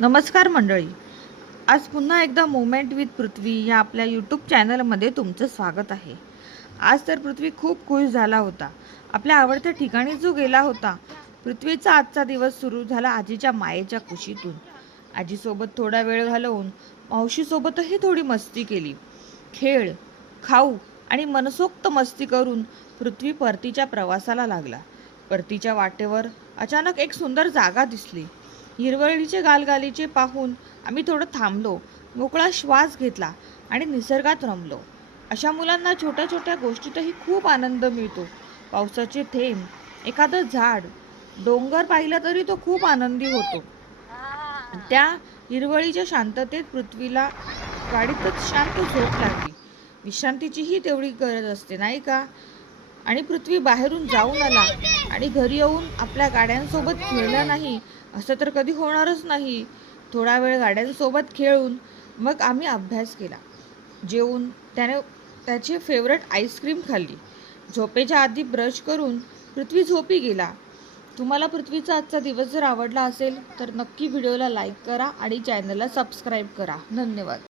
नमस्कार मंडळी. आज पुन्हा एकदा मोमेंट विथ पृथ्वी या आपल्या यूट्यूब चॅनलमध्ये तुमचं स्वागत आहे. आज तर पृथ्वी खूप खुश झाला होता. आपल्या आवडत्या ठिकाणी जो गेला होता. पृथ्वीचा आजचा दिवस सुरू झाला आजीच्या मायेच्या कुशीतून. आजीसोबत थोडा वेळ घालवून मावशीसोबतही थोडी मस्ती केली. खेळ, खाऊ आणि मनसोक्त मस्ती करून पृथ्वी परतीच्या प्रवासाला लागला. परतीच्या वाटेवर अचानक एक सुंदर जागा दिसली. हिरवळीचे गालगालीचे पाहून आम्ही थोडं थांबलो, मोकळा श्वास घेतला आणि निसर्गात रमलो. अशा मुलांना छोट्या छोट्या गोष्टीतही खूप आनंद मिळतो. पावसाचे थेंब, एखादं झाड, डोंगर पाहिला तरी तो खूप आनंदी होतो. त्या हिरवळीच्या शांततेत पृथ्वीला गाडीतच शांत झोप लागली. विश्रांतीचीही तेवढी गरज असते नाही का? आणि पृथ्वी बाहेरून जाऊन आला आणि घरी येऊन आपल्या गाड्यांसोबत खेळला नाही असं तर कधी होणारच नाही. थोडा वेळ गाड्यांसोबत खेळून मग आम्ही अभ्यास केला. जेवून त्याने त्याची फेवरेट आईस्क्रीम खाल्ली. झोपेच्या आधी ब्रश करून पृथ्वी झोपी गेला. तुम्हाला पृथ्वीचा आजचा दिवस जर आवडला असेल तर नक्की व्हिडिओला लाईक करा आणि चॅनलला सबस्क्राईब करा. धन्यवाद.